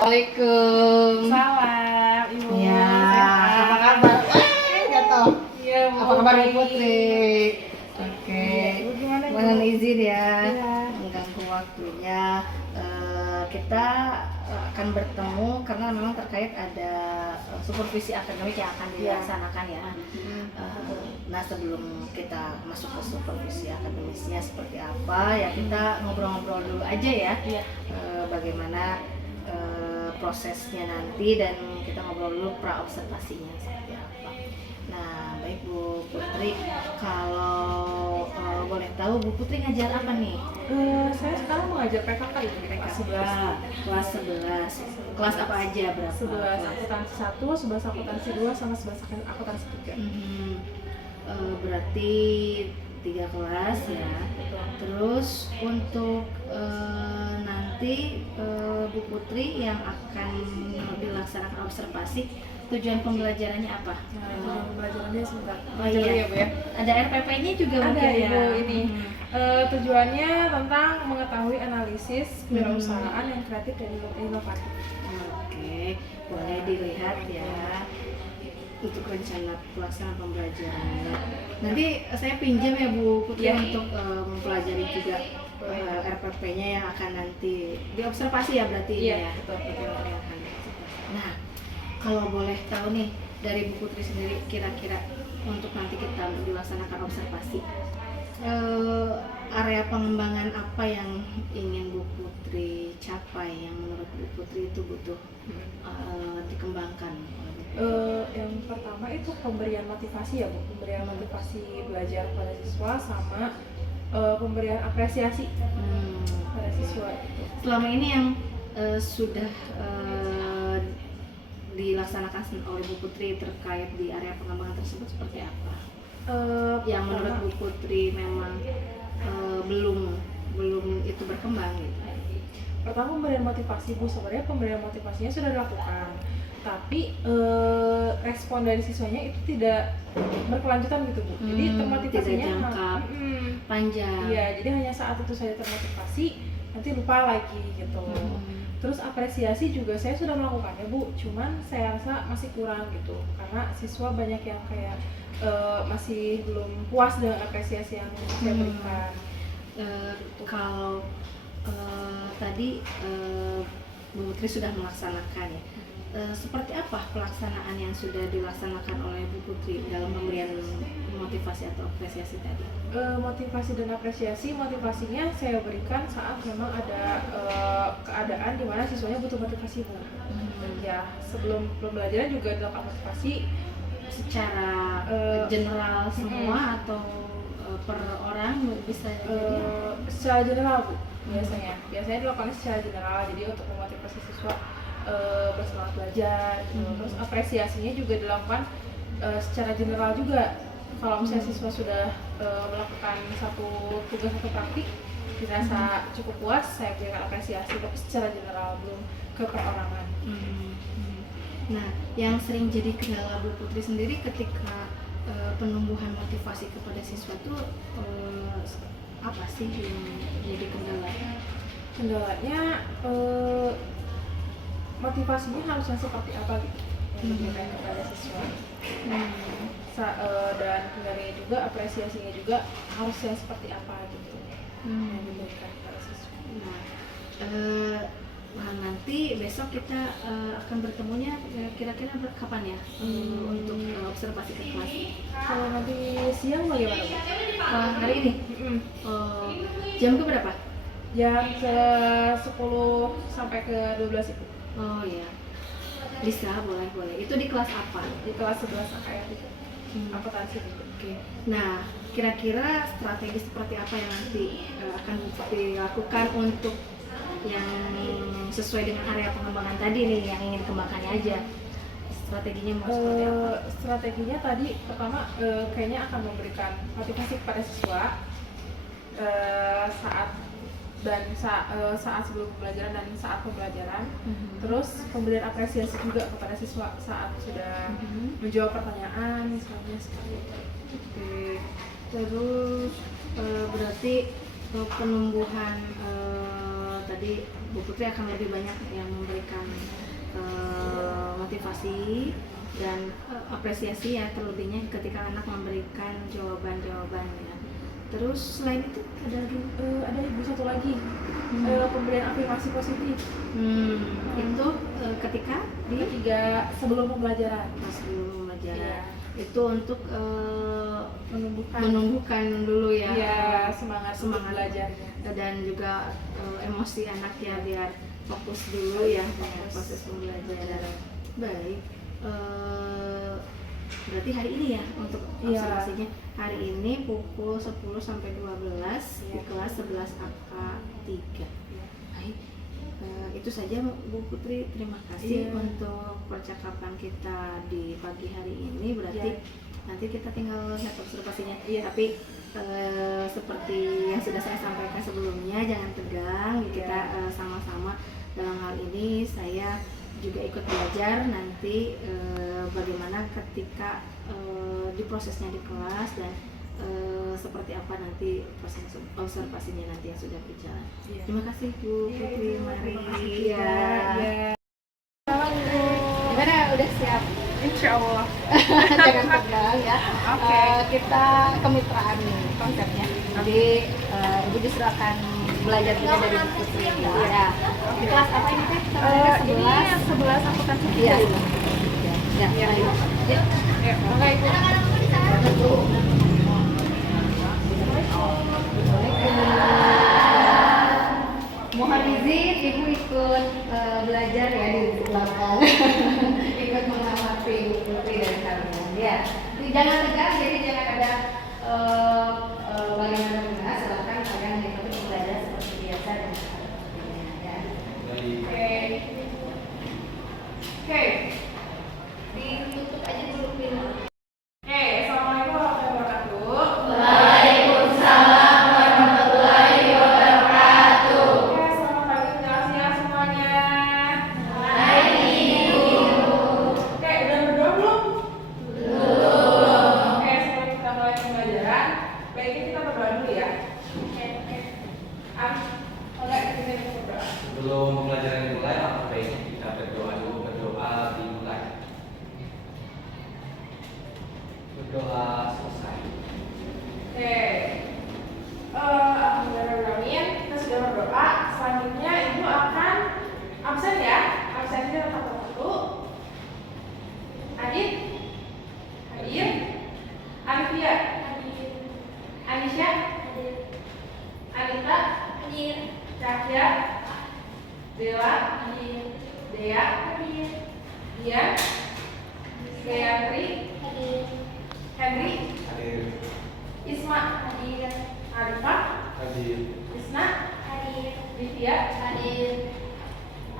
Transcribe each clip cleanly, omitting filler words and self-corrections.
Waalaikumsalam. Salam, Ibu. Ya, Sehat. apa kabar? Jatuh. Iya, Bu. Apa kabar Bu Putri? Oke. Ibu gimana, Bu? Mohon izin ya, Iya. mengganggu waktunya. Kita akan bertemu karena memang terkait ada supervisi akademik yang akan dilaksanakan ya. Nah, sebelum kita masuk ke supervisi akademisnya seperti apa ya, kita ngobrol-ngobrol dulu aja ya. Iya. Bagaimana prosesnya nanti, dan kita ngobrol dulu pra observasinya seperti apa. Nah, baik Bu Putri, kalau boleh tahu Bu Putri ngajar apa nih? Saya sekarang mengajar PKK ya, Kelas PKK 11. kelas 11. Kelas apa aja, berapa? 11 kelas? akuntansi 1, 11 akuntansi 2, sama 11 akuntansi 3. Berarti 3 kelas ya. Terus untuk nanti Bu Putri yang akan dilaksanakan observasi, tujuan pembelajarannya apa? Nah, pembelajarannya sebentar. Oh, Belajar iya. ya, Bu ya. Ada RPP-nya juga Ada mungkin ya, Bu, ya. ini. Tujuannya tentang mengetahui analisis kewirausahaan yang kreatif dan inovatif. Oke, boleh dilihat ya untuk rencana pelaksanaan pembelajarannya. Nanti saya pinjam ya Bu Putri Ya. untuk mempelajari juga RPP-nya yang akan nanti diobservasi ya, berarti ini Iya, ya. betul. Yang akan diobservasi. Nah, kalau boleh tahu nih dari Bu Putri sendiri, kira-kira untuk nanti kita dilaksanakan observasi, area pengembangan apa yang ingin Bu Putri capai, yang menurut Bu Putri itu butuh dikembangkan oleh Bu Putri? Yang pertama itu pemberian motivasi ya, Bu. Pemberian motivasi belajar pada siswa, sama pemberian apresiasi pada siswa itu. Selama ini yang sudah dilaksanakan oleh Bu Putri terkait di area pengembangan tersebut seperti apa? Yang menurut Bu Putri memang belum itu berkembang gitu. Pertama, pemberian motivasi, Bu. Sebenarnya pemberian motivasinya sudah dilakukan, tapi respon dari siswanya itu tidak berkelanjutan gitu, Bu. Jadi termotivasinya tidak jangka panjang. Iya, jadi hanya saat itu saya termotivasi, nanti lupa lagi gitu. Terus apresiasi juga saya sudah melakukannya, Bu, cuman saya rasa masih kurang gitu, karena siswa banyak yang kayak masih belum puas dengan apresiasi yang saya berikan. Kalau tadi Bu Putri sudah melaksanakan ya, seperti apa pelaksanaan yang sudah dilaksanakan oleh Bu Putri dalam pemberian motivasi atau apresiasi tadi? Motivasi dan apresiasi, motivasinya saya berikan saat memang ada keadaan di mana siswanya butuh motivasi, Bu. Ya, sebelum pembelajaran juga dilakukan motivasi Secara general semua atau per orang bisa jadi? Secara general, Bu. Biasanya dilakukan secara general, jadi untuk memotivasi siswa bersemangat belajar gitu. Terus apresiasinya juga dilakukan secara general juga. Kalau misalnya siswa sudah melakukan satu tugas atau praktik dirasa cukup puas, saya berikan apresiasi, tapi secara general, belum ke perorangan. Nah, yang sering jadi kendala Bu Putri sendiri ketika penumbuhan motivasi kepada siswa itu apa sih yang jadi kendalanya? Kendalanya motivasinya harusnya seperti apa gitu yang diberikan kepada siswa. Dan kendalanya juga apresiasinya juga harus yang seperti apa gitu yang diberikan kepada siswa. Nah, nanti besok kita akan bertemunya kira-kira kapan ya untuk observasi ke kelas? Kalau nanti siang bagaimana, Bu? Hari ini? Jam ke berapa? Jam ke 10 sampai ke 12 itu. Oh iya, bisa, boleh. Itu di kelas apa? Di kelas 11 AKR itu. Akuntansi itu. Oke. Nah, kira-kira strategi seperti apa yang nanti akan dilakukan untuk yang sesuai dengan area pengembangan tadi nih, yang ingin kembangkannya aja? Strateginya mau seperti apa? Strateginya tadi pertama kayaknya akan memberikan motivasi kepada siswa saat sebelum pembelajaran dan saat pembelajaran. Terus pemberian apresiasi juga kepada siswa saat sudah menjawab pertanyaan misalnya seperti itu. Oke. Terus berarti penumbuhan tadi Bu Putri akan lebih banyak yang memberikan motivasi dan apresiasi ya, terlebihnya ketika anak memberikan jawaban-jawabannya. Terus selain itu ada lagi ada ibu satu lagi, pemberian afirmasi positif. Itu ketika sebelum pembelajaran. Sebelum pembelajaran. Iya. Itu untuk menumbuhkan dulu ya, semangat belajarnya dan juga emosi anak ya, biar fokus dulu ya proses pembelajaran. Baik, berarti hari ini ya untuk observasinya, hari ini pukul 10 sampai 12 di kelas 11 AK 3. Baik, itu saja Bu Putri, terima kasih untuk percakapan kita di pagi hari ini. Berarti nanti kita tinggal lihat observasinya. Tapi seperti yang sudah saya sampaikan sebelumnya, jangan tegang. Kita sama-sama dalam hal ini. Saya juga ikut belajar nanti bagaimana ketika di prosesnya di kelas, dan seperti apa nanti proses observasinya nanti yang sudah berjalan. Terima kasih Bu Putri, mari. Gimana, udah siap? Insya Allah. Jangan tegang ya. Kita kemitraan nih konsepnya. Jadi Ibu justru akan belajar juga dari Bu Putri. Ya. Di kelas apa ini Teh? Ini yang 11 akuntansi. Iya. Mohon izin Ibu ikut belajar ya di belakang. Ikut mengamati Bu Putri dan kalian ya. Jangan tegang, jadi jangan ada bagaimana enggak, silakan kalian ikut belajar seperti biasa dan sebagainya ya. Oke. Ditutup aja dulu pintu. Assalamualaikum warahmatullahi wabarakatuh. Waalaikumsalam warahmatullahi wabarakatuh. Selamat pagi kelasnya semuanya. Pagi Ibu. Udah berdoa belum? Belum. Sebelum kita mulai pembelajaran, baiknya kita berdoa dulu ya. Kita berdoa. Sebelum pembelajaran dimulai, maka baiknya kita berdoa dulu. Berdoa dimulai. Berdoa selesai. Alhamdulillahirrahmanirrahim. Kita sudah berdoa. Selanjutnya Ibu akan absen ya. Absennya tetap satu. Adit, hadir. Alifia, hadir. Anisha, hadir. Anita, hadir. Cahya, Bella, hadir. Dea, hadir. Dian, Gayatri, hadir. Henry, Hadir. Isma, hadir. Arifah, Hadir. Isna, hadir. Livia, hadir.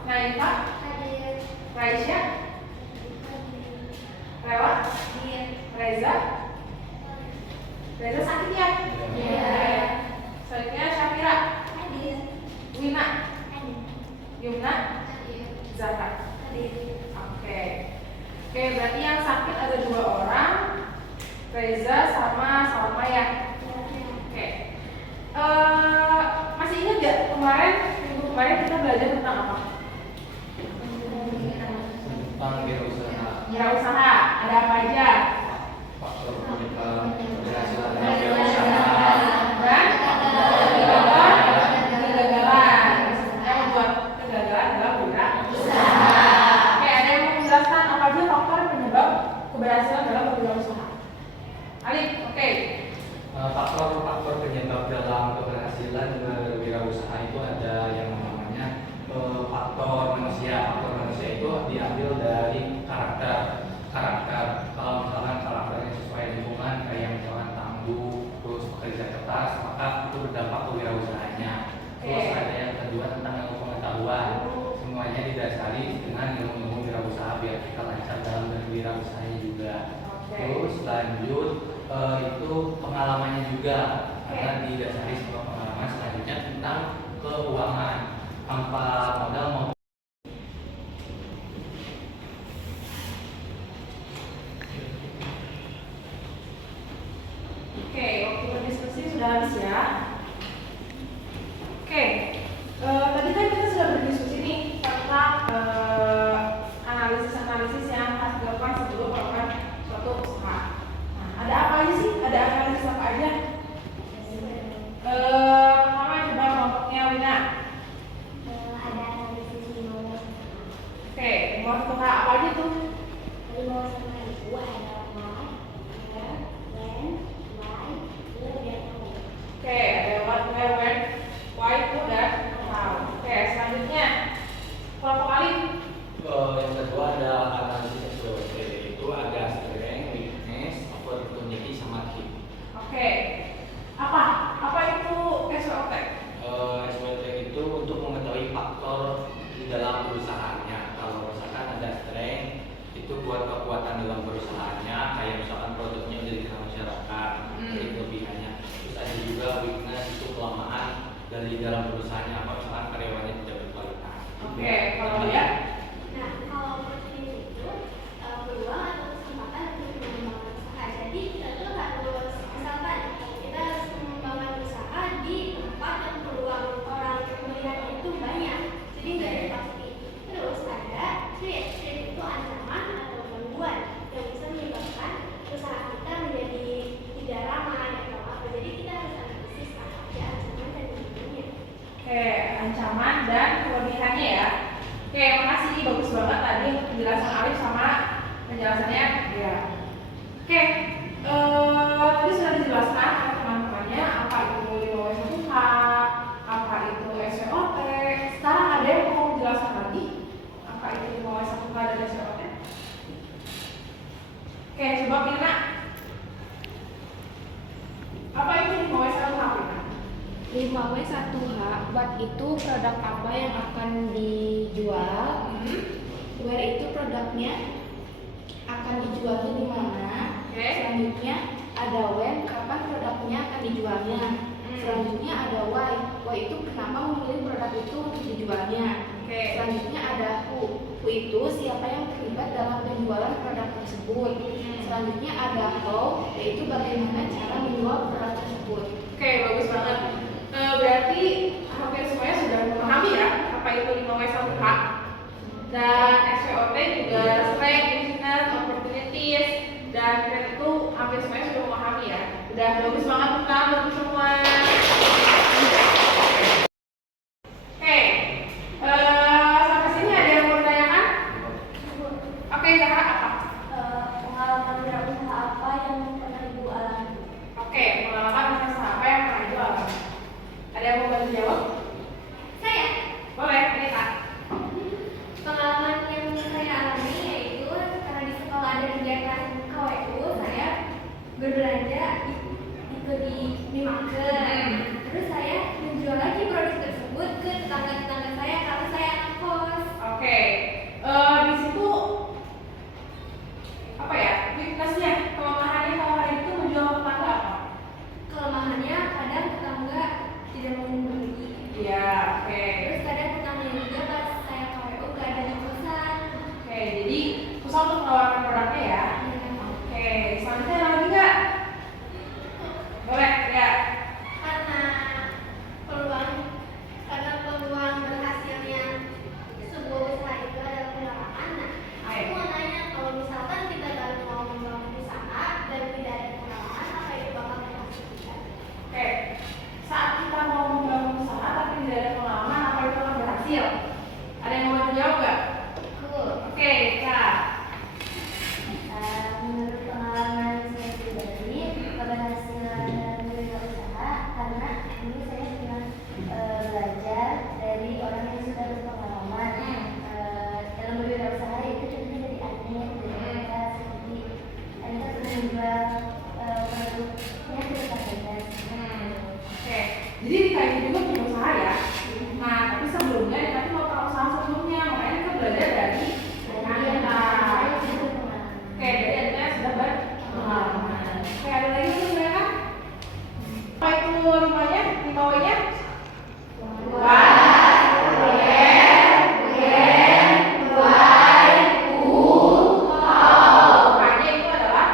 Naifah, hadir. Raisya, Rela, hadir. Reza, sakit ya? Iya. Selanjutnya Syafira, hadir. Wina, hadir. Yumna, hadir. Zahra, hadir. Oke, berarti yang sakit ada 2 orang, Reza sama Salma ya. Oke. Masih ingat gak minggu kemarin kita belajar tentang apa? Tentang wirausaha. Wirausaha. Ada apa aja? Faktor penyebab keberhasilan wirausaha. Dan kegagalan. Yang membuat kegagalan adalah wirausaha. Oke, ada yang mau menjelaskan apa aja faktor penyebab keberhasilan dalam berwirausaha? Alif, oke. Faktor-faktor penyebab dalam keberhasilan berwirausaha itu ada yang namanya faktor manusia. Faktor manusia itu diambil dari karakter. Kalau misalkan karakternya sesuai lingkungan, kayak misalkan tangguh, terus pekerja keras, maka itu berdampak ke wirausahanya. Terus ada yang kedua tentang ilmu pengetahuan. Semuanya didasari dengan ilmu-ilmu wirausaha biar kita lancar dalam berwirausahanya juga. Terus lanjut itu pengalamannya juga, karena didasari sebuah pengalaman. Selanjutnya tentang keuangan, tanpa modal maupun waktu berdiskusi sudah habis ya. Tadi kan kita sudah berdiskusi Oke, makasih, bagus banget tadi penjelasan Alif sama penjelasannya ya. Oke, tadi sudah dijelaskan oleh teman-temannya apa itu 5W1H, apa itu SWOT. Sekarang ada yang mau menjelaskan lagi apa itu 5W1H dan SWOT? Oke, coba Pirna. Apa itu 5W1H, Pirna? 5W1H buat itu produk apa yang akan dijual. Where itu produknya akan dijualnya di mana. Selanjutnya ada when, kapan produknya akan dijualnya. Selanjutnya ada why itu kenapa memilih produk itu untuk dijualnya. Selanjutnya ada who itu siapa yang terlibat dalam penjualan produk tersebut. Selanjutnya ada how, yaitu bagaimana cara menjual produk tersebut. Oke, bagus banget. Berarti hampir semuanya sudah memahami ya apa itu 5W1H. Dan SWOT juga strength, weakness, opportunities, dan itu hampir semuanya sudah memahami ya. Udah bagus banget teman untuk semua. Oke, sampai sini ada yang mau ditanyakan? Oke, Zahra apa? Pengalaman wirausaha apa yang pernah Ibu alami? Oke, pengalaman usaha apa yang pernah Ibu alami? Ada yang mau bantu jawab? Saya. Boleh, Anita. Pengalaman yang saya alami yaitu karena di sekolah ada kegiatan KWU, saya berbelanja ikut di minimarket. Terus saya menjual lagi produk tersebut ke tetangga-tetangga saya karena saya anak kos. Oke, di situ apa ya? Weaknessnya, kelemahannya kalau hari itu menjual ke tetangga apa? Kelemahannya kadang tetangga tidak mau membeli. Iya, oke. Terus kadang tetangga juga pas saya KWU gak ada yang pesan. Oke, jadi susah untuk menawarkan produknya ya. Oke, selanjutnya ada lagi nggak? Boleh, ya. Karena peluang berhasilnya sebuah usaha itu adalah pengalaman. Nah, aku mau nanya, kalau misalkan kita baru mau membangun usaha dan tidak ada pengalaman, apa itu bakal berhasil? Oke, saat kita mau membangun usaha tapi tidak ada pengalaman, apa itu akan berhasil? Ada yang mau bantu jawab nggak? Oke, Kak. Menurut pengalaman saya pribadi, keberhasilan dalam berwirausaha karena ini saya pernah belajar dari orang yang sudah berpengalaman dalam berwirausaha, itu contohnya dari Anit, dari Anita, seperti Anita pernah menjual produknya ke tetangganya. Oke, jadi Dika ini juga punya usaha ya. Nah, tapi sebelumnya Dika mau tahu usaha sebelumnya, makanya kita belajar dari Anita. Oke, jadi Anita sudah berpengalaman. Oke, ada lagi yang mau kan? Apa itu 5-nya? 5W-nya? Makanya itu adalah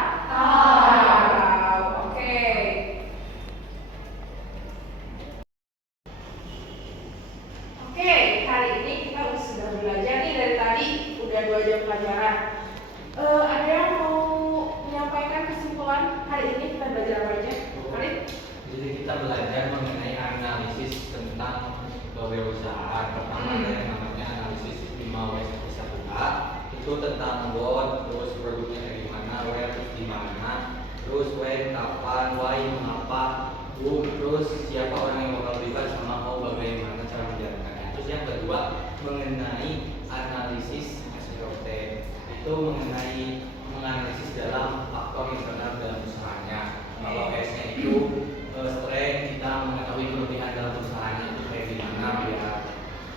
oke. Oke, hari ini kita sudah belajar nih dari tadi udah 2 jam pelajaran. Ada yang mau menyampaikan kesimpulan hari ini kita belajar apa aja? Arif? Jadi kita belajar mengenai analisis tentang kewirausahaan. Pertama ada yang namanya analisis 5W1H, itu tentang what, terus produknya dari mana, where, terus di mana, terus when, kapan, why, mengapa, who, terus siapa orang yang bakal terlibat, sama how, bagaimana cara menjalankannya. Terus yang kedua mengenai analisis SWOT, itu mengenai menganalisis dalam faktor yang benar dalam usahanya. Kalau S-nya itu strength, kita mengetahui kelebihan dalam usahanya itu kayak gimana biar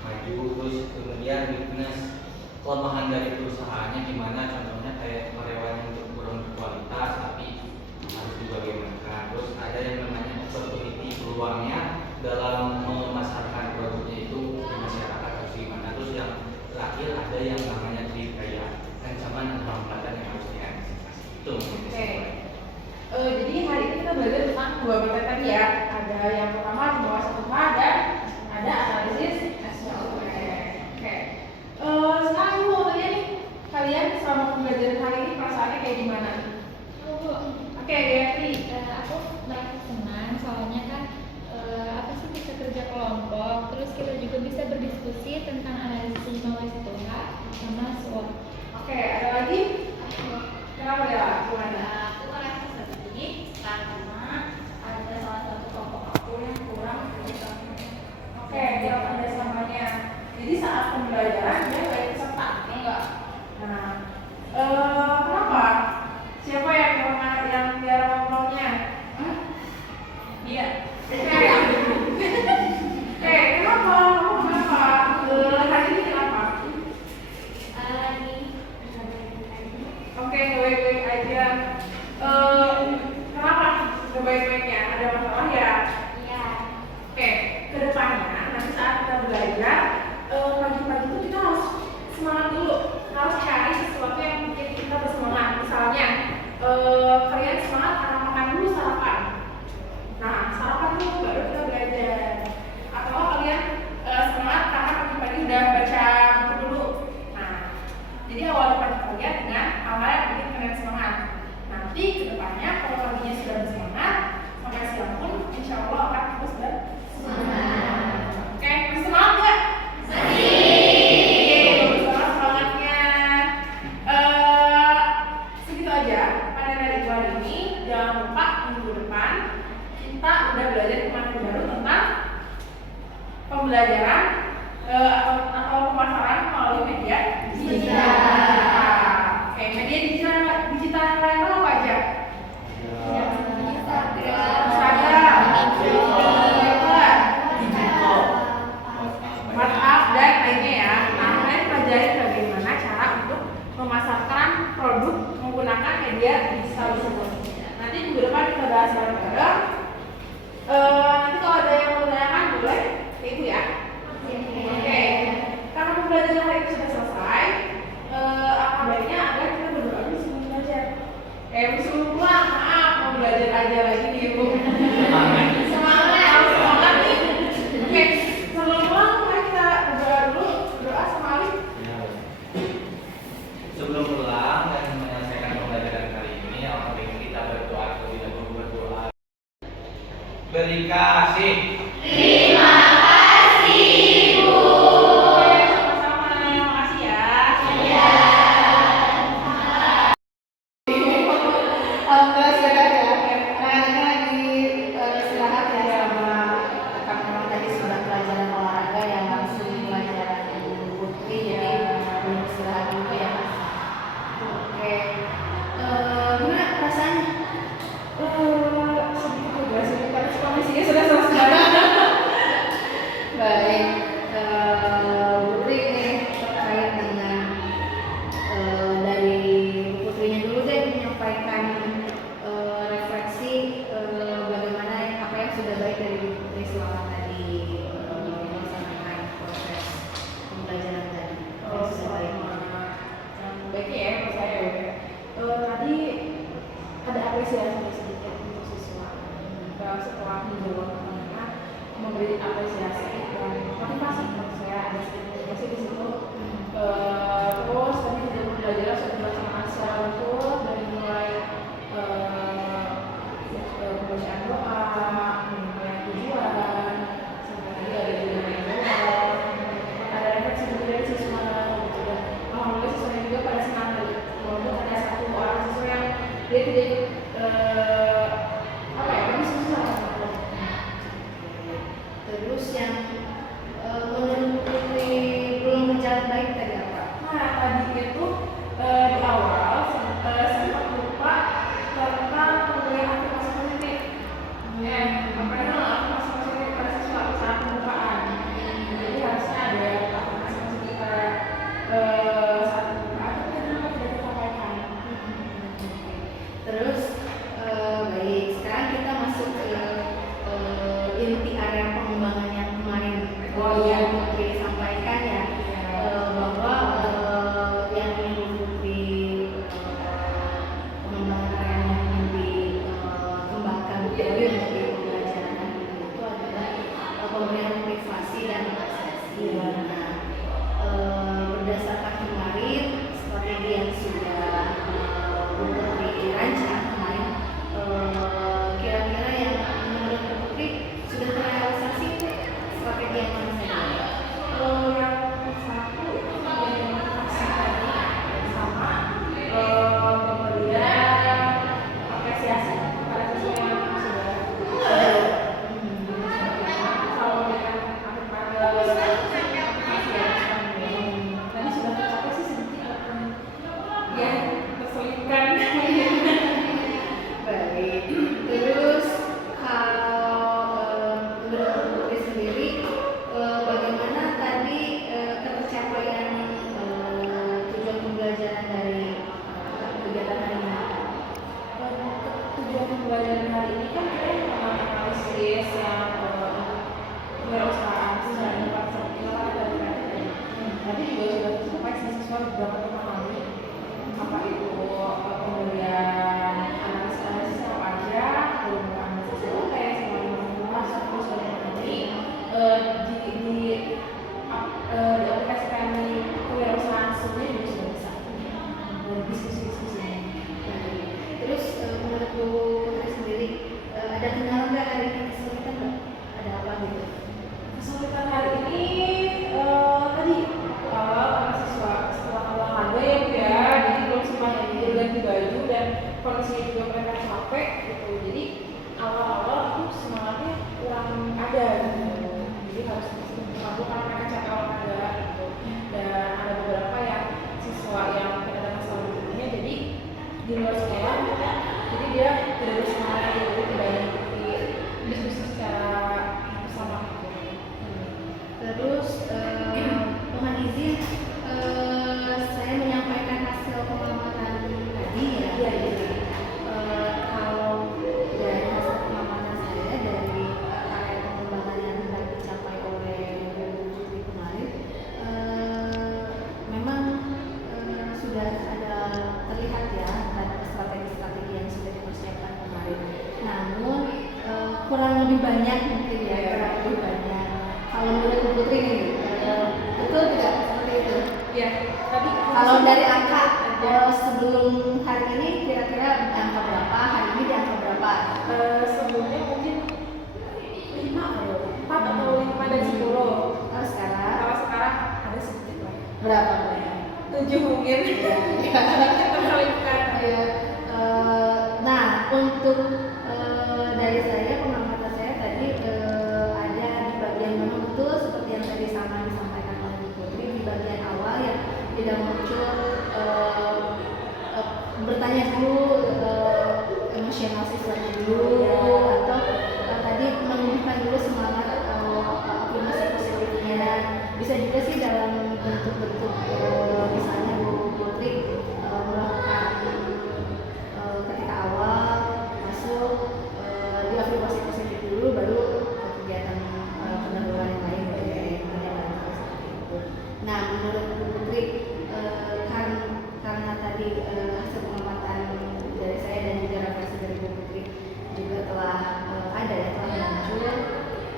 maju. Terus kemudian weakness, kelemahan dari perusahaannya gimana, contohnya kayak karyawan untuk kurang berkualitas tapi harus dibagaimana. Terus ada yang namanya opportunity, peluangnya dalam memasarkan produknya itu di masyarakat harus gimana. Terus yang terakhir ada yang namanya kriteria, ancaman dan hambatan yang harus diantisipasi. Itu Oke. Jadi hari ini kita belajar tentang 2 materi tadi ya. Ada yang pertama 5W1H dan ada analisis SWOT. Oke. Sekarang ibu mau tanya nih, kalian selama pembelajaran hari ini perasaannya kayak gimana? Oke, Gayatri. Aku merasa senang soalnya kan apa sih kita kerja kelompok, terus kita juga bisa berdiskusi tentang analisis 5W1H sama SWOT. Oke, ada lagi? Kenapa ya? Gimana? Aku merasa sedih karena ada salah satu kelompok aku yang kurang kerjasama. Oke, kurang kerjasamanya. Jadi saat pembelajaran dia nggak ikut serta, ya enggak? Nah, kenapa? Siapa yang biar ngobrolnya? Iya. Kenapa? Kamu kenapa? Hari ini kenapa? Oke, baik-baik aja. Kenapa baik-baiknya? Ada masalah ya? Iya. Oke, kedepannya nanti saat kita belajar pagi-pagi itu kita harus semangat dulu, harus cari sesuatu yang bikin kita bersemangat. Misalnya kalian semangat karena makan dulu sarapan. Nah, sarapan dulu baru kita belajar. Atau kalian semangat karena pagi-pagi udah baca buku dulu. Nah, jadi awali pagi kalian dengan hal yang bikin kalian semangat. Nanti kedepannya kalau paginya sudah bersemangat, sampai siang pun insya Allah akan terus bersemangat. Oke, masih semangat nggak? Masih. Bagus banget semangatnya. Segitu aja pada hari ini. Jangan lupa minggu depan kita udah belajar materi baru tentang pembelajaran atau pemasaran melalui media digital. Oke, media digital yang lain apa aja? Instagram, Twitter, WhatsApp dan lainnya ya. Nah, kalian pelajari bagaimana cara untuk memasarkan produk menggunakan media digital tersebut. Nanti minggu depan kita bahas bareng-bareng. Nanti kalau ada yang mau tanyakan boleh, itu ya. Oke, karena pembelajaran hari ini sudah selesai, apa baiknya agar kita berdoa dulu sebelum belajar. Sebelum pulang, maaf mau belajar aja lagi nih Bu. Semangat, harus semangat nih. Oke, sebelum pulang mari kita berdoa dulu, berdoa sama Ali. Sebelum pulang dan menyelesaikan pembelajaran kali ini, alhamdulillah kita berdoa terlebih dahulu berdoa. Beri kasih. Terima kasih Bu. Oke, sama-sama. Makasih ya. Iya. Alhamdulillah sudah ya. Anak-anaknya lagi istirahat ya sama karena memang tadi sudah pelajaran olahraga yang langsung pelajaran Putri jadi belum istirahat dulu ya. Oke. Gimana perasaannya? Sedikit juga sih, karena kondisinya sudah selesai. Baik, Putri nih terkait dengan dari Putrinya dulu deh menyampaikan refleksi bagaimana apa yang sudah baik dari Putri selama tadi melaksanakan proses pembelajaran tadi. Yang sudah baik. Yang baiknya ya menurut saya ya. Tadi ada apresiasi sedikit untuk siswa. Setelah menjawab pertanyaan, memberi apresiasi dan motivasi menurut saya ada sedikit motivasi di situ. Terus tadi juga pembelajaran sudah dilaksanakan secara utuh dari mulai pembacaan doa, penyampaian tujuan, sampai tadi ada juga yang ada refleksi juga dari siswa gitu dan alhamdulillah siswanya juga pada senang tadi walaupun ada satu orang siswa yang dia tidak ikut berdiskusi sama teman-teman. Terus yang menurut Putri belum berjalan baik tadi apa? Nah tadi itu di awal sempat lupa tentang pemberian afirmasi positif. Afirmasi positif pada siswa saat pembukaan. Jadi harusnya ada afirmasi positif pada saat pembukaan tapi kenapa tidak disampaikan? Terus baik, sekarang kita masuk ke inti area pengembangan yang kemarin yang Putri sampaikan ya, bahwa yang ingin Putri pengembangan area yang ingin dikembangkan dari dari pembelajaran hari ini itu adalah pemberian motivasi dan apresiasi. Nah, berdasarkan kemarin strategi yang sudah Putri rancang kemarin, kira-kira yang menurut Putri sudah terrealisasi ada kendala nggak hari ini, kesulitan nggak? Ada apa gitu? Kesulitan hari ini tadi mahasiswa setelah olahraga ya Bu ya, jadi belum sempat ganti baju dan kondisinya juga mereka capek gitu, jadi awal-awal itu semangatnya kurang ada gitu, jadi harus dibantu karena mereka capek olahraga gitu. Dan ada beberapa yang siswa yang tidak ada masalah begini, jadi di luar sekolah jadi dia tidak bersemangat lagi, jadi tidak mengikuti diskusi secara bersama gitu. Terus mohon izin saya menyampaikan hasil pengamatan tadi ya. Iya, iya. Kalau dari hasil pengamatan saya dari area pengembangan yang hendak dicapai oleh Putri kemarin, memang sudah ada terlihat ya strategi-strategi yang sudah dipersiapkan kemarin. Namun kurang lebih banyak mungkin ya, kurang lebih banyak. Kalau menurut Bu Putri nih, betul tidak seperti itu? Ya, tadi Kalau dari angka sebelum hari ini kira-kira angka berapa? Hari ini di angka berapa? sebelumnya mungkin 5 atau 4 atau 5 dan 10. Kalau sekarang Kalau sekarang ada sedikit lah. berapa? 7 mungkin. Sedikit terselipkan. Ya, nah untuk dari saya pengamatan saya tadi ada di bagian mana betul seperti yang tadi sama disampaikan oleh Bu Putri di bagian awal yang tidak muncul bertanya dulu emosional siswanya dulu atau tadi menunjukkan dulu semangat atau afirmasi positifnya, bisa juga sih dalam bentuk-bentuk misalnya Bu Putri melakukan ketika awal masuk di afirmasi positif dulu baru kegiatan pendahuluan yang lain Nah menurut Bu Putri karena tadi hasil pengamatan dari saya dan juga refleksi dari Bu Putri juga telah ada ya, telah muncul,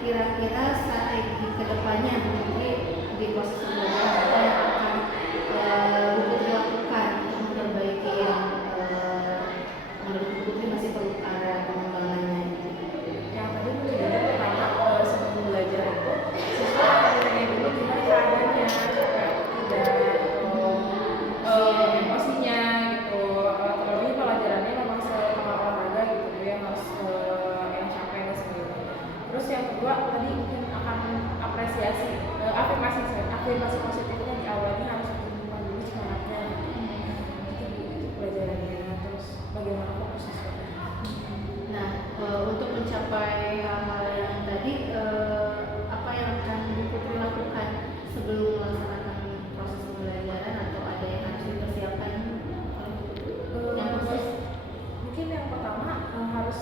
kira-kira strategi kedepannya Bu Putri di proses pembelajaran apa yang akan Bu Putri lakukan untuk memperbaiki yang menurut Bu Putri masih perlu area pengembangannya gitu. Yang tadi mungkin pertama sebelum belajar itu siswa akan menanya dulu gimana keadaannya, tidak emosinya gitu. Terlebih pelajarannya memang setengah olahraga gitu ya, harus yang capek dan sebagainya. Terus yang kedua tadi mungkin akan afirmasi positifnya di awalnya harus ditumbuhkan dulu semangatnya. Itu pelajarannya. Terus bagaimana fokus siswa. Nah, untuk mencapai hal-hal yang tadi, apa yang akan Bu Putri lakukan sebelum melaksanakan proses pembelajaran atau ada yang harus dipersiapkan? Yang khusus? Mungkin yang pertama harus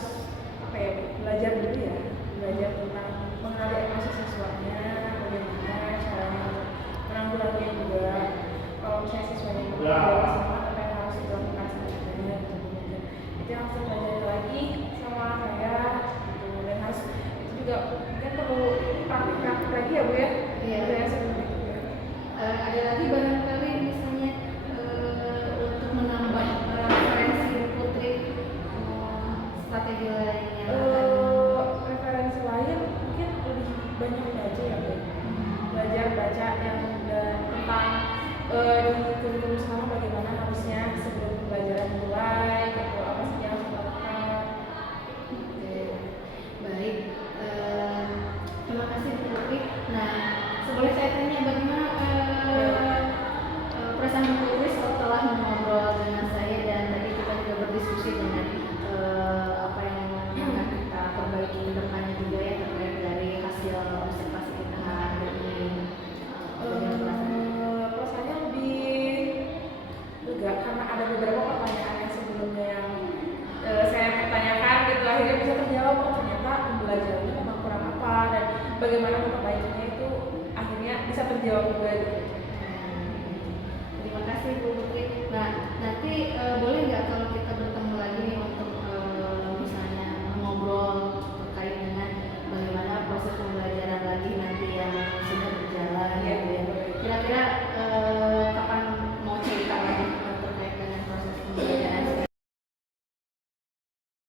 belajar dulu ya, belajar tentang mengenali emosi siswanya, bagaimana caranya menanggulanginya juga. Kalau misalnya siswanya itu semangat, apa yang harus dilakukan selanjutnya gitu mungkin. Itu yang harus dipelajari lagi sama saya gitu, dan harus itu juga mungkin perlu praktik lagi ya Bu ya. Iya. Saya seperti itu ya. Ada lagi barangkali misalnya untuk menambah referensi Bu Putri strategi lain yang akan Referensi lain mungkin lebih banyak baca ya Bu. Belajar baca yang tentang di kurikulum sekolah bagaimana harusnya sebelum pembelajaran mulai gitu, apa saja yang harus dilakukan. baik. Terima kasih Bu Putri. Nah, boleh saya tanya bagaimana perasaan Bu Putri setelah mengobrol dengan saya dan tadi kita juga berdiskusi dengan apa yang akan kita perbaiki ke depannya juga ya terkait dari hasil observasi kita hari ini. Perasaannya lebih lega karena ada beberapa pertanyaan yang sebelumnya yang saya pertanyakan gitu akhirnya bisa terjawab. Oh ternyata pembelajarannya memang kurang apa dan bagaimana memperbaikinya itu akhirnya bisa terjawab juga gitu.